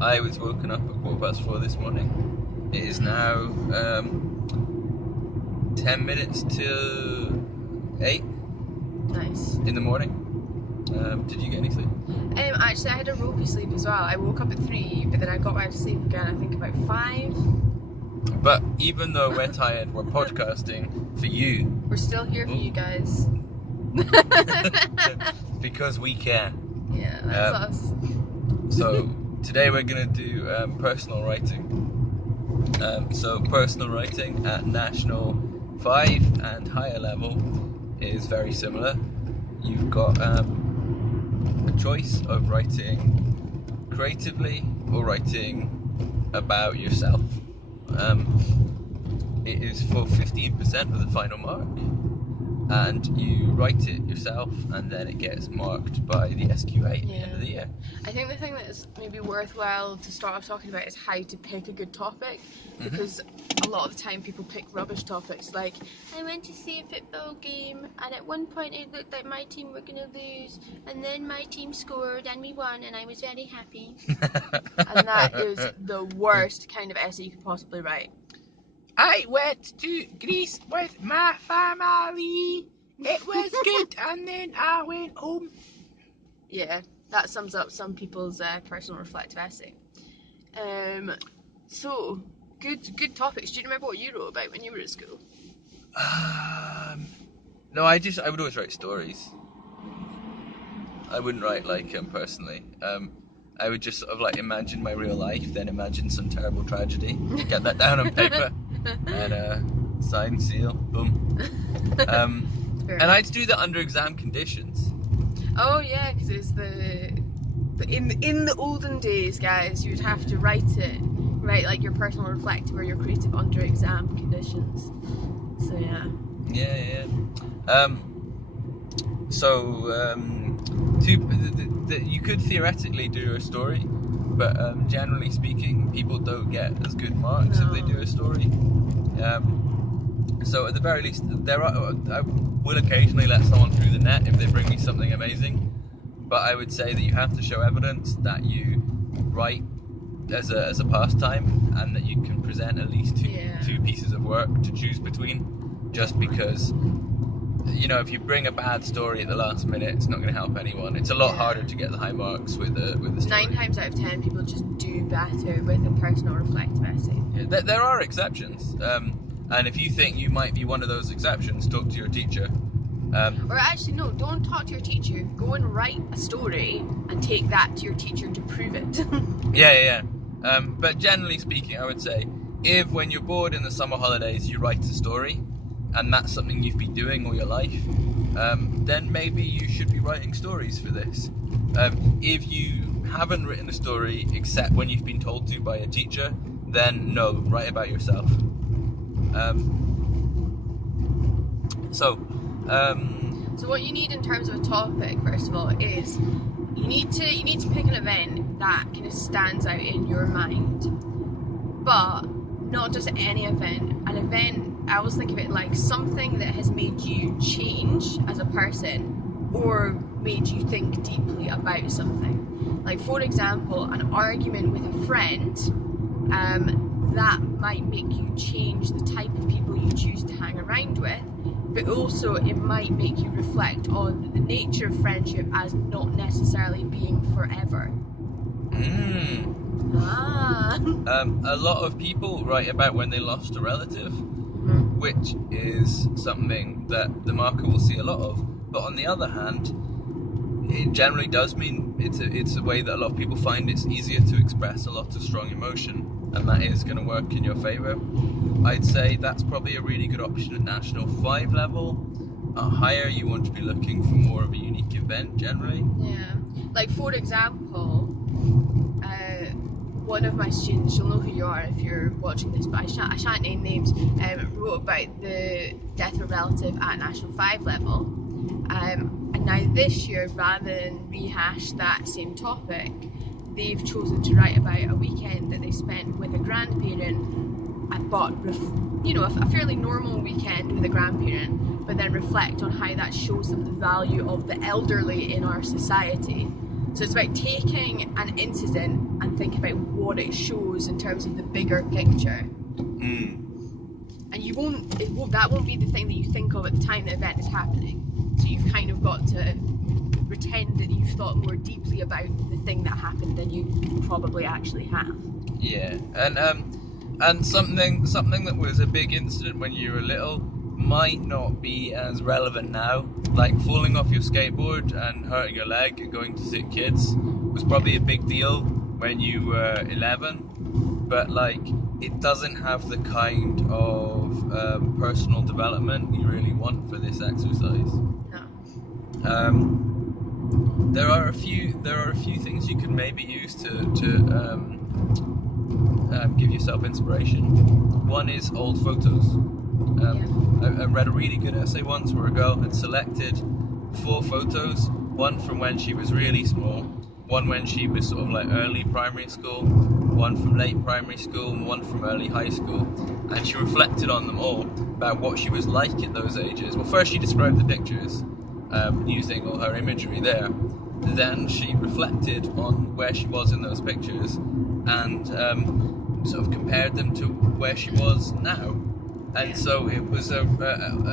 I was woken up at 4:15 this morning. It is now 10 minutes to 8 Nice. in the morning. Did you get any sleep? Actually, I had a ropey sleep as well. I woke up at 3, but then I got back to sleep again, I think about 5. But even though we're tired, we're podcasting for you. We're still here for you guys. Because we care. Yeah, that's us. So today we're going to do personal writing. So personal writing at National 5 and higher level is very similar. You've got a choice of writing creatively or writing about yourself. It is for 15% of the final mark, and you write it yourself, and then it gets marked by the SQA at the end of the year. I think the thing that is maybe worthwhile to start off talking about is how to pick a good topic, because a lot of the time people pick rubbish topics like, I went to see a football game and at one point it looked like my team were going to lose and then my team scored and we won and I was very happy. And that is the worst kind of essay you could possibly write. I went to Greece with my family. It was good, and then I went home. Yeah, that sums up some people's personal reflective essay. So, good topics. Do you remember what you wrote about when you were at school? No, I would always write stories. I wouldn't write personally. I would just sort of imagine my real life, then imagine some terrible tragedy, get that down on paper, and sign, seal, boom. And I'd do that under exam conditions. Oh yeah, because it's in the olden days, guys, you'd have to write like your personal reflective or your creative under exam conditions. So yeah. Yeah. You could theoretically do a story, but generally speaking, people don't get as good marks if they do a story. So at the very least, I will occasionally let someone through the net if they bring me something amazing, but I would say that you have to show evidence that you write as a pastime and that you can present at least two pieces of work to choose between. Just because, if you bring a bad story at the last minute, it's not going to help anyone. It's a lot harder to get the high marks with a story. 9 times out of 10, people just do better with a personal reflective essay. Yeah, there are exceptions, and if you think you might be one of those exceptions, talk to your teacher. Or actually, no, don't talk to your teacher. Go and write a story and take that to your teacher to prove it. Yeah. But generally speaking, I would say, if when you're bored in the summer holidays you write a story, and that's something you've been doing all your life, then maybe you should be writing stories for this. If you haven't written a story except when you've been told to by a teacher, then no, write about yourself. So what you need in terms of a topic, first of all, is you need to pick an event that kind of stands out in your mind, but not just any event. An event, I always think of it like something that has made you change as a person or made you think deeply about something. Like, for example, an argument with a friend, that might make you change the type of people you choose to hang around with, but also it might make you reflect on the nature of friendship as not necessarily being forever. A lot of people write about when they lost a relative, which is something that the marker will see a lot of. But on the other hand, it generally does mean it's a way that a lot of people find it's easier to express a lot of strong emotion, and that is going to work in your favour. I'd say that's probably a really good option at National 5 level. Higher, you want to be looking for more of a unique event generally. Yeah, like for example, one of my students, you'll know who you are if you're watching this, but I shan't name names, wrote about the death of a relative at National 5 level. And now this year, rather than rehash that same topic, they've chosen to write about a weekend that they spent with a grandparent, but a fairly normal weekend with a grandparent, but then reflect on how that shows them the value of the elderly in our society. So it's about taking an incident and thinking about what it shows in terms of the bigger picture. And that won't be the thing that you think of at the time the event is happening. So you've kind of got to pretend that you've thought more deeply about the thing that happened than you probably actually have. Yeah, and something that was a big incident when you were little might not be as relevant now. Like falling off your skateboard and hurting your leg and going to sick kids was probably a big deal when you were 11, but like it doesn't have the kind of personal development you really want for this exercise. No. There are a few things you can maybe use to give yourself inspiration. One is old photos. I read a really good essay once where a girl had selected 4 photos, one from when she was really small, one when she was sort of like early primary school, one from late primary school, and one from early high school, and she reflected on them all about what she was like at those ages. Well, first she described the pictures using all her imagery there. Then she reflected on where she was in those pictures and sort of compared them to where she was now. And so it was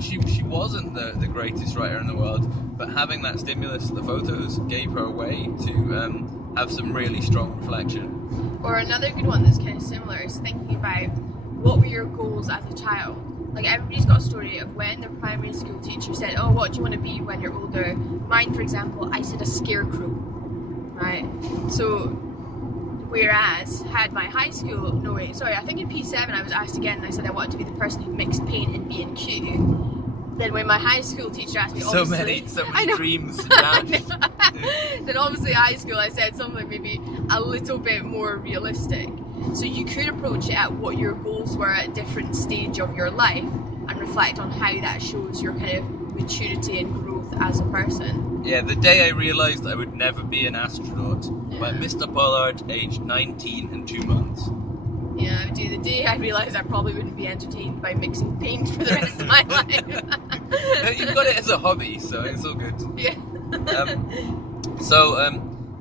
she wasn't the greatest writer in the world, but having that stimulus of the photos gave her a way to have some really strong reflection. Or another good one that's kind of similar is thinking about what were your goals as a child. Like everybody's got a story of when their primary school teacher said, "Oh, what do you want to be when you're older?" Mine, for example, I said a scarecrow, right? So, whereas had my high school, no wait, sorry, I think in P7 I was asked again and I said I wanted to be the person who mixed paint in B&Q. Then when my high school teacher asked me, so many dreams. Then obviously high school I said something maybe a little bit more realistic. So you could approach it at what your goals were at a different stage of your life and reflect on how that shows your kind of maturity and growth as a person. Yeah, the day I realised I would never be an astronaut, by Mr. Pollard, aged 19 and 2 months. Yeah, the day I realised I probably wouldn't be entertained by mixing paint for the rest of my life. You've got it as a hobby, so it's all good. Yeah.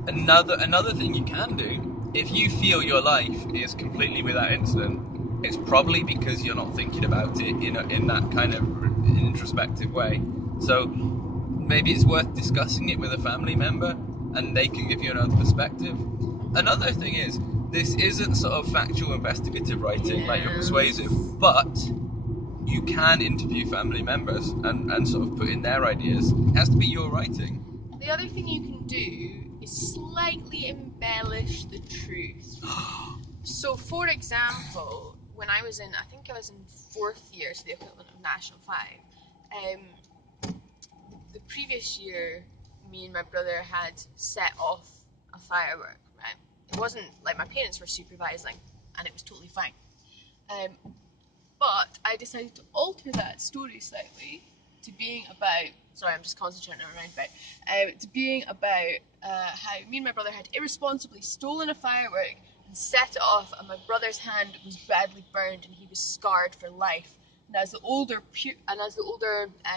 Another thing you can do, if you feel your life is completely without incident, it's probably because you're not thinking about it in that kind of introspective way. So maybe it's worth discussing it with a family member and they can give you another perspective. Another thing is, this isn't sort of factual investigative writing like you're persuasive, but you can interview family members and sort of put in their ideas. It has to be your writing. The other thing you can do is slightly embellish the truth. So, for example, when I was in 4th year, so the equivalent of National 5, the previous year, me and my brother had set off a firework, right? It wasn't like my parents were supervising, and it was totally fine. But I decided to alter that story slightly to being about, sorry, I'm just concentrating on a roundabout, to being about how me and my brother had irresponsibly stolen a firework and set it off, and my brother's hand was badly burned and he was scarred for life. And as the older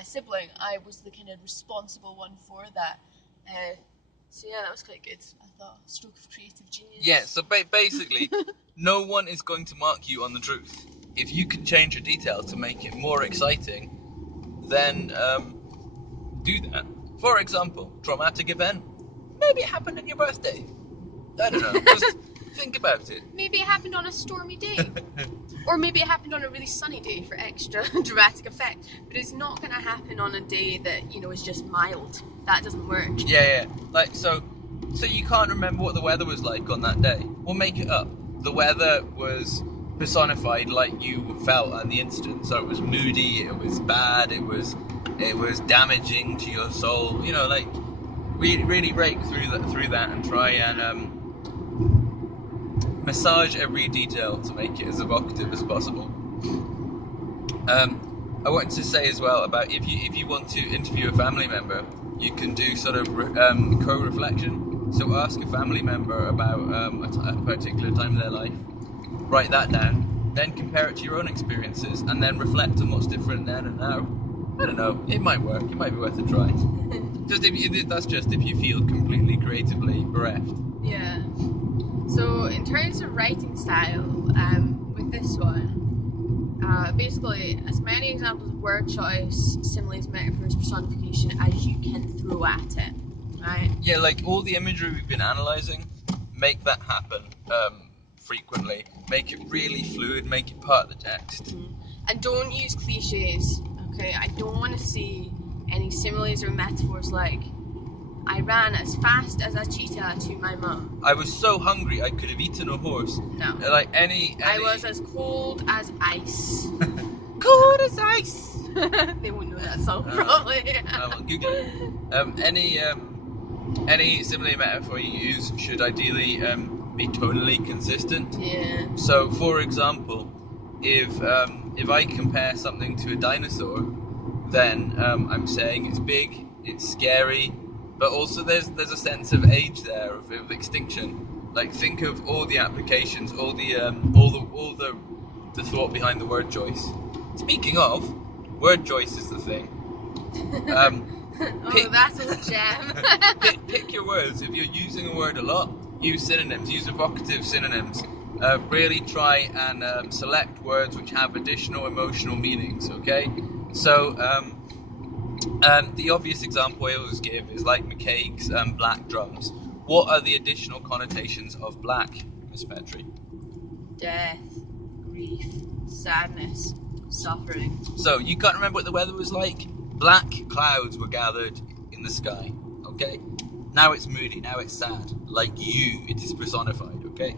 sibling, I was the kind of responsible one for that. So yeah, that was quite good. I thought, stroke of creative genius. Yeah, so basically, no one is going to mark you on the truth. If you can change a detail to make it more exciting, then do that. For example, traumatic event. Maybe it happened on your birthday. I don't know. Just think about it. Maybe it happened on a stormy day. Or maybe it happened on a really sunny day for extra dramatic effect. But it's not going to happen on a day that, is just mild. That doesn't work. Yeah. Like, so you can't remember what the weather was like on that day. We'll make it up. The weather was personified like you felt at the incident. So it was moody, it was bad, it was damaging to your soul. Like, really break through that and try and massage every detail to make it as evocative as possible. I wanted to say as well about if you want to interview a family member, you can do sort of co-reflection. So ask a family member about a particular time of their life, write that down, then compare it to your own experiences, and then reflect on what's different then and now. I don't know. It might work. It might be worth a try. That's just if you feel completely creatively bereft. Yeah. So in terms of writing style, with this one, basically as many examples of word choice, similes, metaphors, personification as you can throw at it, right? Yeah, like all the imagery we've been analysing, make that happen frequently. Make it really fluid, make it part of the text. And don't use cliches, okay? I don't want to see any similes or metaphors like, I ran as fast as a cheetah to my mum. I was so hungry I could have eaten a horse. No. Like any... I was as cold as ice. Cold as ice. They won't know that song probably. I will Google it. Any simile metaphor you use should ideally be tonally consistent. Yeah. So, for example, if I compare something to a dinosaur, then I'm saying it's big, it's scary, but also there's a sense of age there, of extinction. Like, think of all the applications, all the thought behind the word choice. Speaking of, word choice is the thing. That's a gem. Pick your words. If you're using a word a lot, use synonyms. Use evocative synonyms. Really try and select words which have additional emotional meanings. Okay. So the obvious example I always give is like McCaig's black drums. What are the additional connotations of black, Miss Petrie? Death, grief, sadness, suffering. So you can't remember what the weather was like? Black clouds were gathered in the sky, okay? Now it's moody, now it's sad. Like you, it is personified, okay?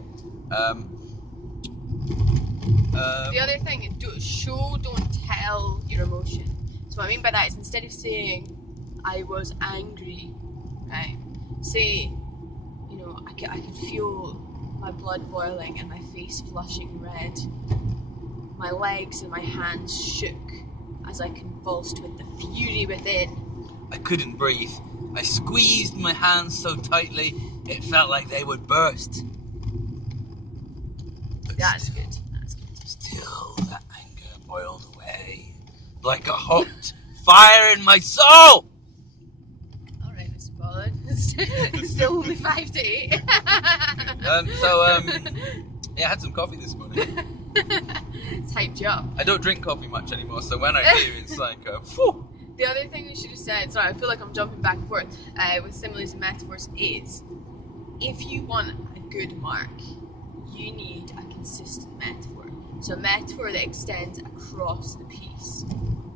The other thing, don't tell your emotion. So what I mean by that is instead of saying, I was angry, right? Say, I could feel my blood boiling and my face flushing red. My legs and my hands shook as I convulsed with the fury within. I couldn't breathe. I squeezed my hands so tightly, it felt like they would burst. But That's good. Still, that anger boiled away like a hot fire in my soul. Alright, Mr. Pollard. Still only 5 to 8. Yeah, I had some coffee this morning. It's hyped you up. I don't drink coffee much anymore, so when I do, it's like, phew. The other thing we should have said, sorry, I feel like I'm jumping back and forth with similes and metaphors, is if you want a good mark, you need a consistent metaphor. So a metaphor that extends across the piece.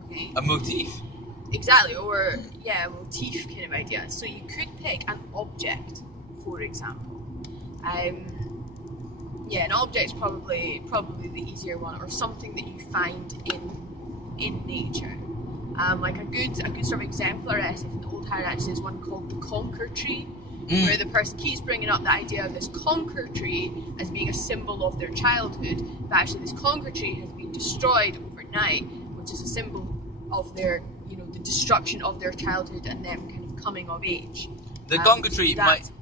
Okay? A motif. Exactly, or a motif kind of idea. So you could pick an object, for example. An object's probably the easier one, or something that you find in nature. Like a good sort of exemplar essay from the Old Higher actually is one called the Conker Tree, where the person keeps bringing up the idea of this conker tree as being a symbol of their childhood, but actually this conker tree has been destroyed overnight, which is a symbol of their, the destruction of their childhood and them kind of coming of age. The conker tree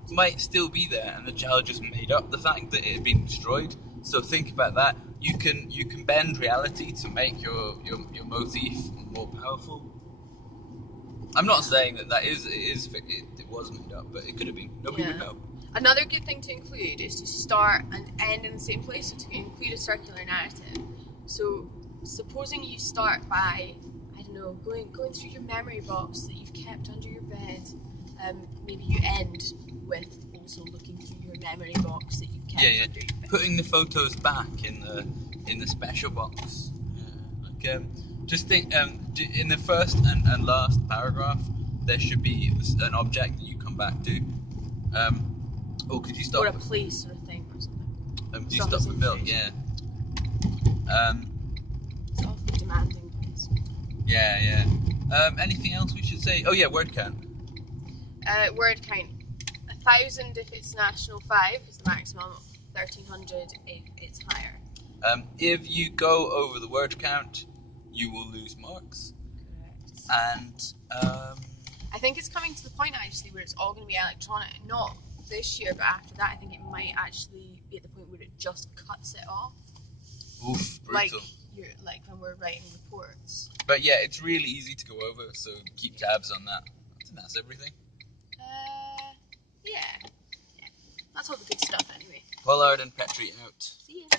might still be there, and the child just made up the fact that it had been destroyed. So think about that. You can bend reality to make your motif more powerful. I'm not saying that it was made up, but it could have been. Nobody would know. Another good thing to include is to start and end in the same place, so to include a circular narrative. So supposing you start by, I don't know, going through your memory box that you've kept under your bed. Maybe you end with also looking through your memory box that you've kept under your bed. Putting the photos back in the special box. Just think, in the first and last paragraph, there should be an object that you come back to. Or could you stop? Or a place or a thing or something. Do you stop the film? Yeah. It's awfully demanding. Yeah. Anything else we should say? Oh yeah, word count. Word count. 1,000 if it's national 5 is the maximum. 1,300 if it's higher. If you go over the word count, you will lose marks. Correct. And I think it's coming to the point actually where it's all going to be electronic. Not this year, but after that, I think it might actually be at the point where it just cuts it off. Oof, brutal. Like like when we're writing reports. But yeah, it's really easy to go over, so keep tabs on that. I think that's everything. Yeah. That's all the good stuff anyway. Pollard and Petrie out. See ya.